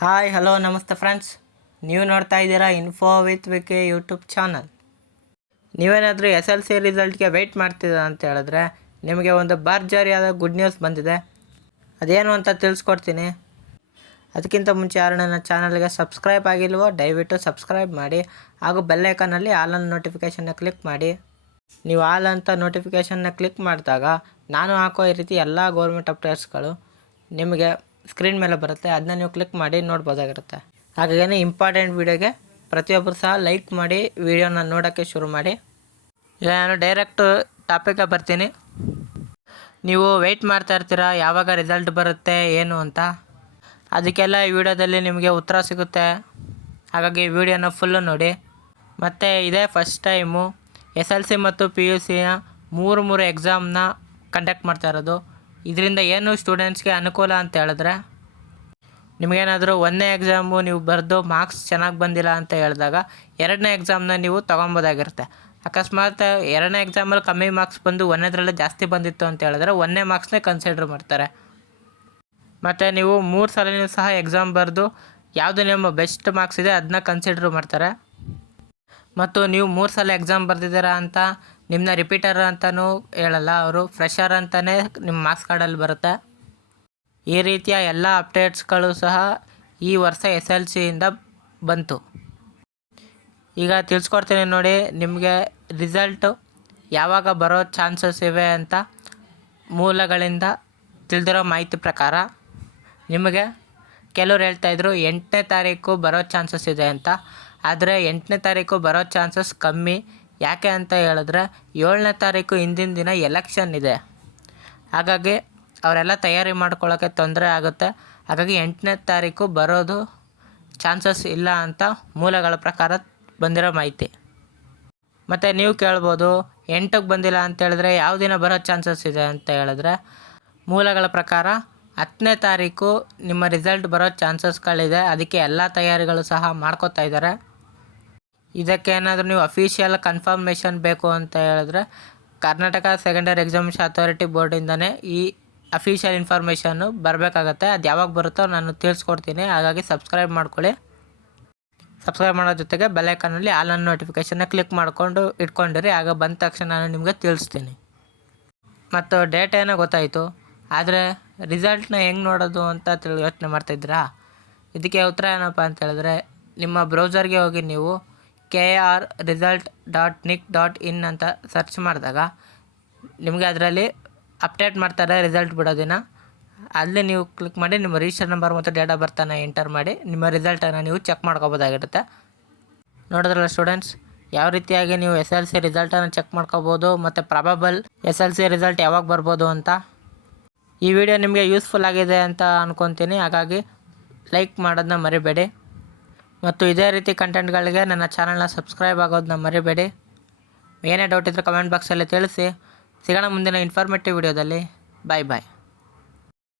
Hi, hello, ನಮಸ್ತೆ friends ನೀವು ನೋಡ್ತಾ ಇದ್ದೀರಾ info with VK YouTube channel ನೀವೇನಾದರೂ ಎಸ್ ಎಲ್ ಸಿ ರಿಸಲ್ಟ್ಗೆ ವೆಯ್ಟ್ ಮಾಡ್ತಿದ್ದೀರಾ ಅಂತ ಹೇಳಿದ್ರೆ ನಿಮಗೆ ಒಂದು ಭರ್ಜರಿಯಾದ ಗುಡ್ ನ್ಯೂಸ್ ಬಂದಿದೆ. ಅದೇನು ಅಂತ ತಿಳಿಸ್ಕೊಡ್ತೀನಿ. ಅದಕ್ಕಿಂತ ಮುಂಚೆ ಯಾರು ನನ್ನ ಚಾನಲ್ಗೆ ಸಬ್ಸ್ಕ್ರೈಬ್ ಆಗಿಲ್ವೋ ದಯವಿಟ್ಟು ಸಬ್ಸ್ಕ್ರೈಬ್ ಮಾಡಿ ಹಾಗೂ ಬೆಲ್ಲೈಕನಲ್ಲಿ ಆಲ್ ನೋಟಿಫಿಕೇಷನ್ನ ಕ್ಲಿಕ್ ಮಾಡಿ. ನೀವು ಆಲ್ ಅಂತ ನೋಟಿಫಿಕೇಷನ್ನ ಕ್ಲಿಕ್ ಮಾಡಿದಾಗ ನಾನು ಹಾಕೋ ಈ ರೀತಿ ಎಲ್ಲ ಗೌರ್ಮೆಂಟ್ ಅಪ್ಡೇಟ್ಸ್ಗಳು ನಿಮಗೆ ಸ್ಕ್ರೀನ್ ಮೇಲೆ ಬರುತ್ತೆ ಅದನ್ನ ನೀವು ಕ್ಲಿಕ್ ಮಾಡಿ ನೋಡ್ಬೋದಾಗಿರುತ್ತೆ ಹಾಗಾಗಿ ಇಂಪಾರ್ಟೆಂಟ್ ವೀಡಿಯೋಗೆ ಪ್ರತಿಯೊಬ್ಬರು ಸಹ ಲೈಕ್ ಮಾಡಿ ವೀಡಿಯೋನ ನೋಡೋಕ್ಕೆ ಶುರು ಮಾಡಿ. ಈಗ ನಾನು ಡೈರೆಕ್ಟು ಟಾಪಿಕ್ಗೆ ಬರ್ತೀನಿ. ನೀವು ವೆಯ್ಟ್ ಮಾಡ್ತಾ ಇರ್ತೀರಾ, ಯಾವಾಗ ರಿಸಲ್ಟ್ ಬರುತ್ತೆ, ಏನು ಅಂತ? ಅದಕ್ಕೆಲ್ಲ ಈ ವಿಡಿಯೋದಲ್ಲಿ ನಿಮಗೆ ಉತ್ತರ ಸಿಗುತ್ತೆ. ಹಾಗಾಗಿ ವಿಡಿಯೋನ ಫುಲ್ಲು ನೋಡಿ. ಮತ್ತು ಇದೇ first time S L C ಮತ್ತು ಪಿ ಯು ಸಿಯ ಮೂರು ಮೂರು ಎಕ್ಸಾಮ್ನ ಕಂಡಕ್ಟ್ ಮಾಡ್ತಾ ಇರೋದು. ಇದರಿಂದ ಏನು ಸ್ಟೂಡೆಂಟ್ಸ್ಗೆ ಅನುಕೂಲ ಅಂತ ಹೇಳಿದ್ರೆ? ನಿಮಗೇನಾದರೂ ಒಂದನೇ ಎಕ್ಸಾಮು ನೀವು ಬರೆದು ಮಾರ್ಕ್ಸ್ ಚೆನ್ನಾಗಿ ಬಂದಿಲ್ಲ ಅಂತ ಹೇಳಿದಾಗ ಎರಡನೇ ಎಕ್ಸಾಮ್ನ ನೀವು ತೊಗೊಬೋದಾಗಿರುತ್ತೆ. ಅಕಸ್ಮಾತ್ ಎರಡನೇ ಎಕ್ಸಾಮಲ್ಲಿ ಕಮ್ಮಿ ಮಾರ್ಕ್ಸ್ ಬಂದು ಒಂದನೇದ್ರಲ್ಲೇ ಜಾಸ್ತಿ ಬಂದಿತ್ತು ಅಂತ ಹೇಳಿದ್ರೆ ಒಂದನೇ ಮಾರ್ಕ್ಸ್ನೇ ಕನ್ಸಿಡರ್ ಮಾಡ್ತಾರೆ. ಮತ್ತು ನೀವು ಮೂರು ಸಲನೂ ಸಹ ಎಕ್ಸಾಮ್ ಬರೆದು ಯಾವುದು ನಿಮ್ಮ ಬೆಸ್ಟ್ ಮಾರ್ಕ್ಸ್ ಇದೆ ಅದನ್ನ ಕನ್ಸಿಡರ್ ಮಾಡ್ತಾರೆ. ಮತ್ತು ನೀವು ಮೂರು ಸಲ ಎಕ್ಸಾಮ್ ಬರೆದಿದ್ದೀರಾ ಅಂತ ನಿಮ್ಮನ್ನ ರಿಪೀಟರ್ ಅಂತಲೂ ಹೇಳಲ್ಲ, ಅವರು ಫ್ರೆಷರ್ ಅಂತಲೇ ನಿಮ್ಮ ಮಾರ್ಕ್ಸ್ ಕಾರ್ಡಲ್ಲಿ ಬರುತ್ತೆ. ಈ ರೀತಿಯ ಎಲ್ಲ ಅಪ್ಡೇಟ್ಸ್ಗಳು ಸಹ ಈ ವರ್ಷ ಎಸ್ ಎಲ್ ಸಿಯಿಂದ ಬಂತು. ಈಗ ತಿಳಿಸ್ಕೊಡ್ತೀನಿ ನೋಡಿ ನಿಮಗೆ ರಿಸಲ್ಟು ಯಾವಾಗ ಬರೋ ಚಾನ್ಸಸ್ ಇವೆ ಅಂತ ಮೂಲಗಳಿಂದ ತಿಳಿದಿರೋ ಮಾಹಿತಿ ಪ್ರಕಾರ ನಿಮಗೆ ಕೆಲವ್ರು ಹೇಳ್ತಾಯಿದ್ರು ಎಂಟನೇ ತಾರೀಕು ಬರೋ ಚಾನ್ಸಸ್ ಇದೆ ಅಂತ. ಆದರೆ ಎಂಟನೇ ತಾರೀಕು ಬರೋ ಚಾನ್ಸಸ್ ಕಮ್ಮಿ ಯಾಕೆ ಅಂತ ಹೇಳಿದ್ರೆ ಏಳನೇ ತಾರೀಕು ಹಿಂದಿನ ದಿನ ಎಲೆಕ್ಷನ್ ಇದೆ. ಹಾಗಾಗಿ ಅವರೆಲ್ಲ ತಯಾರಿ ಮಾಡ್ಕೊಳ್ಳೋಕ್ಕೆ ತೊಂದರೆ ಆಗುತ್ತೆ. ಹಾಗಾಗಿ ಎಂಟನೇ ತಾರೀಕು ಬರೋದು ಚಾನ್ಸಸ್ ಇಲ್ಲ ಅಂತ ಮೂಲಗಳ ಪ್ರಕಾರ ಬಂದಿರೋ ಮಾಹಿತಿ. ಮತ್ತು ನೀವು ಕೇಳ್ಬೋದು, ಎಂಟಕ್ಕೆ ಬಂದಿಲ್ಲ ಅಂತ ಹೇಳಿದ್ರೆ ಯಾವ ದಿನ ಬರೋ ಚಾನ್ಸಸ್ ಇದೆ ಅಂತ ಹೇಳಿದ್ರೆ ಮೂಲಗಳ ಪ್ರಕಾರ ಹತ್ತನೇ ತಾರೀಕು ನಿಮ್ಮ ರಿಸಲ್ಟ್ ಬರೋ ಚಾನ್ಸಸ್ಗಳಿದೆ ಅದಕ್ಕೆ ಎಲ್ಲ ತಯಾರಿಗಳು ಸಹ ಮಾಡ್ಕೋತಾ ಇದ್ದಾರೆ. ಇದಕ್ಕೆ ಏನಾದರೂ ನೀವು ಅಫಿಷಿಯಲ್ ಕನ್ಫರ್ಮೇಷನ್ ಬೇಕು ಅಂತ ಹೇಳಿದ್ರೆ ಕರ್ನಾಟಕ ಸೆಕೆಂಡರಿ ಎಕ್ಸಾಮಿನೇಷನ್ ಅಥಾರಿಟಿ ಬೋರ್ಡಿಂದನೇ ಈ ಅಫಿಷಿಯಲ್ ಇನ್ಫಾರ್ಮೇಷನ್ನು ಬರಬೇಕಾಗತ್ತೆ. ಅದು ಯಾವಾಗ ಬರುತ್ತೋ ನಾನು ತಿಳಿಸ್ಕೊಡ್ತೀನಿ. ಹಾಗಾಗಿ ಸಬ್ಸ್ಕ್ರೈಬ್ ಮಾಡ್ಕೊಳ್ಳಿ. ಸಬ್ಸ್ಕ್ರೈಬ್ ಮಾಡೋ ಜೊತೆಗೆ ಬೆಲೈಕನಲ್ಲಿ ಆಲ್ ಅನ್ ನೋಟಿಫಿಕೇಷನ್ನ ಕ್ಲಿಕ್ ಮಾಡಿಕೊಂಡು ಇಟ್ಕೊಂಡಿರಿ. ಆಗ ಬಂದ ತಕ್ಷಣ ನಾನು ನಿಮಗೆ ತಿಳಿಸ್ತೀನಿ. ಮತ್ತು ಡೇಟ್ ಏನೋ ಗೊತ್ತಾಯಿತು. ಆದರೆ ರಿಸಲ್ಟ್ನ ಹೆಂಗೆ ನೋಡೋದು ಅಂತ ತಿಳಿ ಯೋಚನೆ ಮಾಡ್ತಾಯಿದ್ದೀರಾ ಇದಕ್ಕೆ ಉತ್ತರ ಏನಪ್ಪ ಅಂತ ಹೇಳಿದ್ರೆ ನಿಮ್ಮ ಬ್ರೌಸರ್ಗೆ ಹೋಗಿ ನೀವು K R result dot nic dot in ಅಂತ ಸರ್ಚ್ ಮಾಡಿದಾಗ ನಿಮಗೆ ಅದರಲ್ಲಿ ಅಪ್ಡೇಟ್ ಮಾಡ್ತಾರೆ ರಿಸಲ್ಟ್ ಬಿಡೋದಿನ. ಅಲ್ಲಿ ನೀವು ಕ್ಲಿಕ್ ಮಾಡಿ ನಿಮ್ಮ ರಿಜಿಸ್ಟರ್ ನಂಬರ್ ಮತ್ತು ಡೇಟ್ ಆಫ್ ಎಂಟರ್ ಮಾಡಿ ನಿಮ್ಮ ರಿಸಲ್ಟನ್ನು ನೀವು ಚೆಕ್ ಮಾಡ್ಕೋಬೋದಾಗಿರುತ್ತೆ. ನೋಡಿದ್ರಲ್ಲ ಸ್ಟೂಡೆಂಟ್ಸ್ ಯಾವ ರೀತಿಯಾಗಿ ನೀವು ಎಸ್ ಎಲ್ ಸಿ ರಿಸಲ್ಟನ್ನು ಚೆಕ್ ಮಾಡ್ಕೋಬೋದು ಮತ್ತು probable S L C result ಯಾವಾಗ ಬರ್ಬೋದು ಅಂತ. ಈ ವಿಡಿಯೋ ನಿಮಗೆ ಯೂಸ್ಫುಲ್ ಆಗಿದೆ ಅಂತ ಅಂದ್ಕೊತೀನಿ ಹಾಗಾಗಿ ಲೈಕ್ ಮಾಡೋದನ್ನ ಮರಿಬೇಡಿ. ಮತ್ತು ಇದೇ ರೀತಿ ಕಂಟೆಂಟ್ಗಳಿಗೆ ನನ್ನ ಚಾನಲ್ನ ಸಬ್ಸ್ಕ್ರೈಬ್ ಆಗೋದನ್ನ ಮರಿಬೇಡಿ. ಏನೇ ಡೌಟ್ ಇದ್ದರೆ ಕಮೆಂಟ್ ಬಾಕ್ಸಲ್ಲಿ ತಿಳಿಸಿ. ಸಿಗೋಣ ಮುಂದಿನ ಇನ್ಫಾರ್ಮೇಟಿವ್ ವಿಡಿಯೋದಲ್ಲಿ ಬಾಯ್ ಬಾಯ್